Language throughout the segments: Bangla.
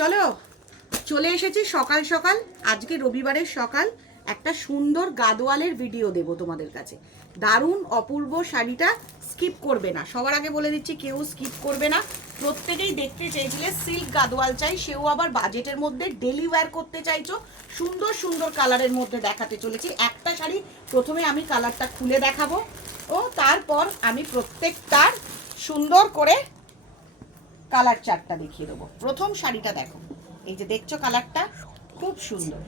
চলো চলে এসেছি সকাল সকাল, আজকে রবিবারের সকাল। একটা সুন্দর গাদোয়ালের ভিডিও দেব তোমাদের কাছে। দারুণ অপূর্ব শাড়িটা স্কিপ করবে না, সবার আগে বলে দিচ্ছি কেউ স্কিপ করবে না। প্রত্যেকেই দেখতে চাইছিলে সিল্ক গাদোয়াল চাই, সেও আবার বাজেটের মধ্যে ডেলি ওয়্যার করতে চাইছো। সুন্দর সুন্দর কালারের মধ্যে দেখাতে চলেছি। একটা শাড়ি প্রথমে আমি কালারটা খুলে দেখাবো ও তারপর আমি প্রত্যেকটার সুন্দর করে কালার চার্টটা দেখিয়ে দেবো। প্রথম শাড়িটা দেখো, এই যে দেখছো কালারটা খুব সুন্দর।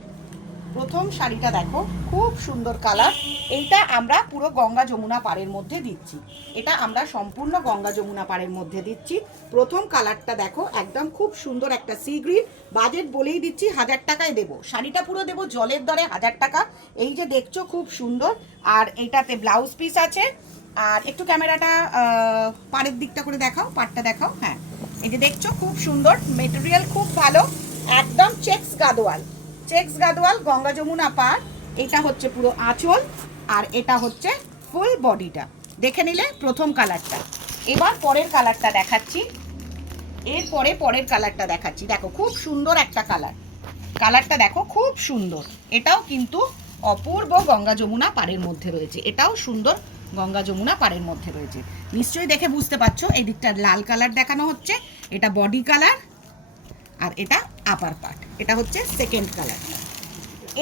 প্রথম শাড়িটা দেখো খুব সুন্দর কালার। এইটা আমরা পুরো গঙ্গা যমুনা পাড়ের মধ্যে দিচ্ছি, এটা আমরা সম্পূর্ণ গঙ্গা যমুনা পাড়ের মধ্যে দিচ্ছি। প্রথম কালারটা দেখো একদম খুব সুন্দর একটা সি গ্রিন। বাজেট বলেই দিচ্ছি 1000 টাকায় দেবো, শাড়িটা পুরো দেবো জলের দরে 1000 টাকা। এই যে দেখছো খুব সুন্দর। আর এইটাতে ব্লাউজ পিস আছে। আর একটু ক্যামেরাটা পাড়ের দিকটা করে দেখাও, পাড়টা দেখাও। হ্যাঁ, এই যে দেখছো খুব সুন্দর, মেটেরিয়াল খুব ভালো, একদম চেক্স গাদোয়াল। চেক্স গাদোয়াল গঙ্গা যমুনা পাড়। এটা হচ্ছে পুরো আঁচল আর এটা হচ্ছে ফুল বডিটা। দেখে নিলে প্রথম কালারটা। এবার পরের কালারটা দেখাচ্ছি, এরপরে পরের কালারটা দেখাচ্ছি। দেখো খুব সুন্দর একটা কালার, কালারটা দেখো খুব সুন্দর। এটাও কিন্তু অপূর্ব গঙ্গা যমুনা পাড়ের মধ্যে রয়েছে, এটাও সুন্দর গঙ্গা যমুনা পাড়ের মধ্যে রয়েছে। নিশ্চয়ই দেখে বুঝতে পারছো এই দিকটা লাল কালার দেখানো হচ্ছে, এটা বডি কালার আর এটা আপার পার্ট, এটা হচ্ছে সেকেন্ড কালার।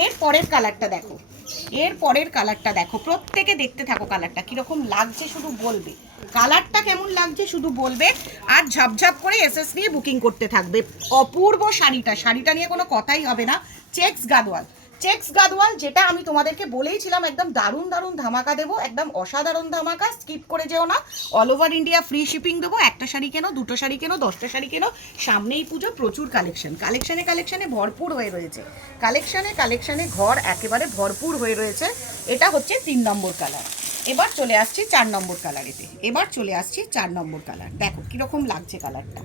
এর পরের কালারটা দেখো, এর পরের কালারটা দেখো। প্রত্যেকে দেখতে থাকো কালারটা কিরকম লাগছে, শুধু বলবে কালারটা কেমন লাগছে শুধু বলবে। আর ঝপঝপ করে এসএস নিয়ে বুকিং করতে থাকবে। অপূর্ব শাড়িটা, শাড়িটা নিয়ে কোনো কথাই হবে না। চেক্স গাদোয়াল, চেক্স গাদোয়াল যেটা আমি তোমাদেরকে বলেইছিলাম একদম দারুণ দারুণ ধামাকা দেবো, একদম অসাধারণ ধামাকা। স্কিপ করে যেও না। All over India free shipping দেবো। একটা শাড়ি কেনো, দুটো শাড়ি কেনো, 10টা শাড়ি কেনো। সামনেই পুজো, প্রচুর কালেকশন, কালেকশানে কালেকশানে ভরপুর হয়ে রয়েছে। কালেকশানে কালেকশানে ঘর একেবারে ভরপুর হয়ে রয়েছে। এটা হচ্ছে 3 নম্বর কালার। এবার চলে আসছি 4 নম্বর কালারেতে। এবার চলে আসছি 4 নম্বর কালার। দেখো কিরকম লাগছে কালারটা,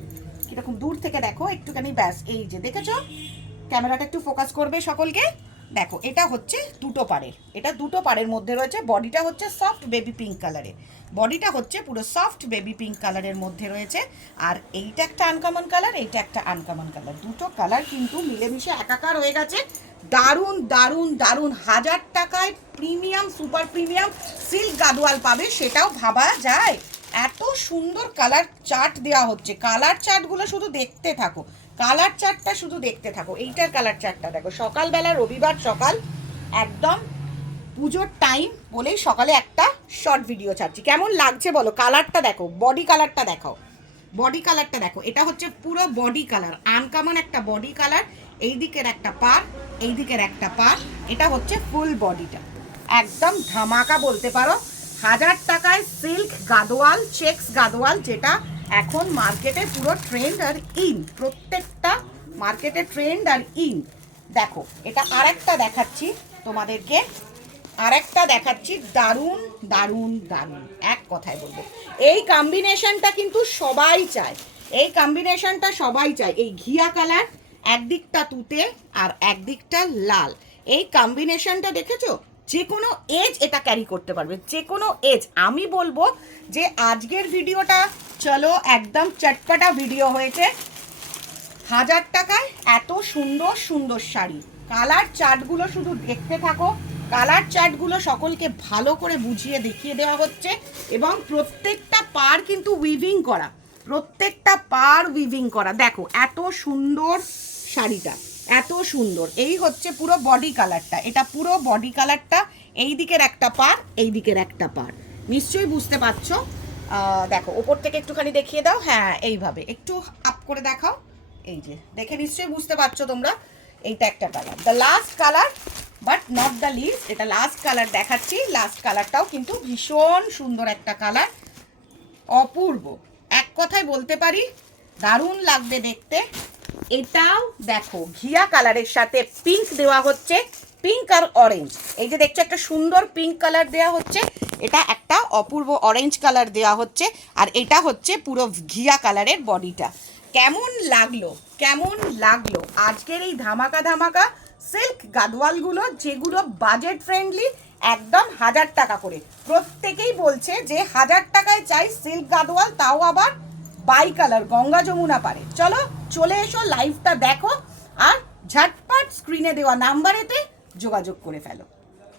কিরকম দূর থেকে দেখো একটুখানি, ব্যাস এই যে দেখেছো। ক্যামেরাটা একটু ফোকাস করবে সকলকে। দেখো এটা হচ্ছে দুটো পাড়ের, এটা দুটো পাড়ের মধ্যে রয়েছে। বডিটা হচ্ছে সফট বেবি পিঙ্ক কালারের, বডিটা হচ্ছে পুরো সফট বেবি পিঙ্ক কালারের মধ্যে রয়েছে। আর এইটা একটা আনকমন কালার, এইটা একটা আনকমন কালার। দুটো কালার কিন্তু মিলেমিশে একাকার হয়ে গেছে। দারুণ দারুণ দারুণ। 1000 টাকায় premium super premium silk Gadwal পাবে, সেটাও ভাবা যায়। এত সুন্দর কালার চার্ট দেওয়া হচ্ছে, কালার চার্টগুলো শুধু দেখতে থাকো, কালার চার্টটা শুধু দেখতে থাকো। এইটার কালার চার্টটা দেখো, সকালবেলা রবিবার সকাল একদম পুজোর টাইম বলেই সকালে একটা শর্ট ভিডিও ছাড়ছি। কেমন লাগছে বলো, কালারটা দেখো, বডি কালারটা দেখাও, বডি কালারটা দেখো। এটা হচ্ছে পুরো বডি কালার, আনকমন একটা বডি কালার। এই দিকের একটা পার, এই দিকের একটা পার। এটা হচ্ছে ফুল বডিটা, একদম ধামাকা বলতে পারো। 1000 টাকায় সিল্ক গাদোয়াল, চেক্স গাদোয়াল, যেটা এখন মার্কেটে পুরো ট্রেন্ড আর ইন, প্রত্যেকটা মার্কেটে ট্রেন্ড আর ইন। দেখো এটা আরেকটা দেখাচ্ছি তোমাদেরকে, আরেকটা দেখাচ্ছি। দারুণ দারুণ দারুণ, এক কথায় বলবো এই কম্বিনেশনটা কিন্তু সবাই চায়, এই কম্বিনেশনটা সবাই চায়। এই ঘিয়া কালার, একদিকটা তুতে আর একদিকটা লাল, এই কম্বিনেশনটা দেখেছো, যে কোনো এজ এটা ক্যারি করতে পারবে, যে কোনো এজ। আমি বলবো যে আজকের ভিডিওটা চলো একদম চটপটা ভিডিও হয়েছে। 1000 টাকায় এত সুন্দর সুন্দর শাড়ি, কালার চার্টগুলো শুধু দেখতে থাকো। কালার চার্টগুলো সকলকে ভালো করে বুঝিয়ে দেখিয়ে দেওয়া হচ্ছে এবং প্রত্যেকটা পার কিন্তু উইভিং করা, প্রত্যেকটা পার উইভিং করা। দেখো এত সুন্দর শাড়িটা, এত সুন্দর। এই হচ্ছে পুরো বডি কালারটা, এটা পুরো বডি কালারটা। এই দিকের একটা পার, এই দিকের একটা পার, নিশ্চয়ই বুঝতে পারছো। দেখো ওপর থেকে একটুখানি দেখিয়ে দাও, হ্যাঁ এইভাবে একটু আপ করে দেখাও। এই যে দেখে নিশ্চয়ই বুঝতে পারছো তোমরা। এইটা একটা colour, the last colour but not the least, এটা লাস্ট কালার দেখাচ্ছি। লাস্ট কালারটাও কিন্তু ভীষণ সুন্দর একটা কালার, অপূর্ব, এক কথায় বলতে পারি দারুণ লাগবে দেখতে। এটাও দেখো ঘিয়া কালারের সাথে পিঙ্ক দেওয়া হচ্ছে, পিঙ্ক আর অরেঞ্জ। এই যে দেখছো একটা সুন্দর পিঙ্ক কালার দেওয়া হচ্ছে, এটা একটা অপূর্ব অরেঞ্জ কালার দেওয়া হচ্ছে। আর এটা হচ্ছে পুরো ঘিয়া কালারের বডিটা। কেমন লাগলো, কেমন লাগলো আজকের এই ধামাকা ধামাকা সিল্ক গাদোয়ালগুলো, যেগুলো বাজেট ফ্রেন্ডলি, একদম 1000 টাকা করে। প্রত্যেকেই বলছে যে 1000 টাকায় চাই সিল্ক গাদোয়াল, তাও আবার বাই কালার, গঙ্গা যমুনা পারে। চলো চলে এসো, লাইভটা দেখো আর ঝটপট স্ক্রিনে দেওয়া নাম্বারেতে যোগাযোগ করে ফেলো।